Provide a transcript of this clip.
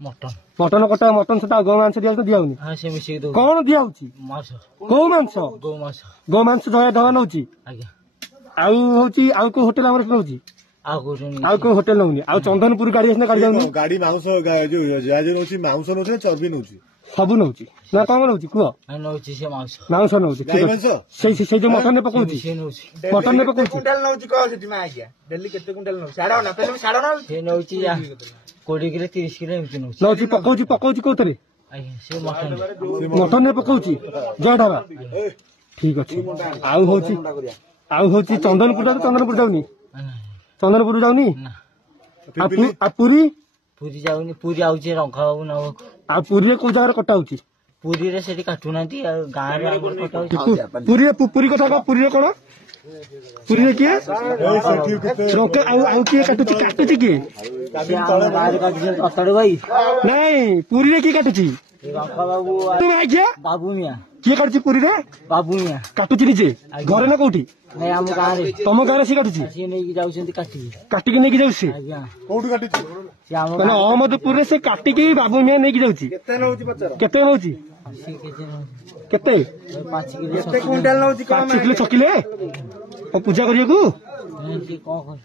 mutton कटा mutton सहित गौ मांस दिया दिया कौन दिया गौ मांस गौ मांस धवा नौ को होटेल को होटेल नौनी चंदनपुर गाड़ी गाड़ी गाड़ी मांस मांस नौ चर्बी नौ सब नौ ना कौन नौ कह मांस नौ जो मटन ने पकाऊ मटन ने पकाऊ 20 किलो 30 किलो नौ पकाऊ कौन मटन ने पकाऊ जय ढाबा ठीक अच्छे चंदनपुर जाऊनी चंदनपुर जाऊनी पुरी पुरी जाऊनी पुरी आउची रंखा बाबू ना आ पुरी को जगह कटा होची पुरी रे सेठी काटू नांती गां रे कटा होची पुरी कथा का पुरी रे कोन पुरी रे के रंका आउ के काटुची के गां रे काटू कतड़ भाई नहीं पुरी रे की काटुची रंखा बाबू तुम आ गया बाबू मिया किए काटुची पुरी रे बाबू मिया काटुची निजे घरे ना कोठी नहीं हम गां रे तम गां रे सी काटुची सी नै की जाउछंती काटी काटी नहीं जाउसी आज्ञा कोठी काटुची सी हम माने अहमदपुर रे से काटी के बाबू मिया नहीं जाउची केते नौची पचार केते नौची केते 5 किलो केते क्विंटल नौची 5 किलो 6 किलो पूजा करिया को कोन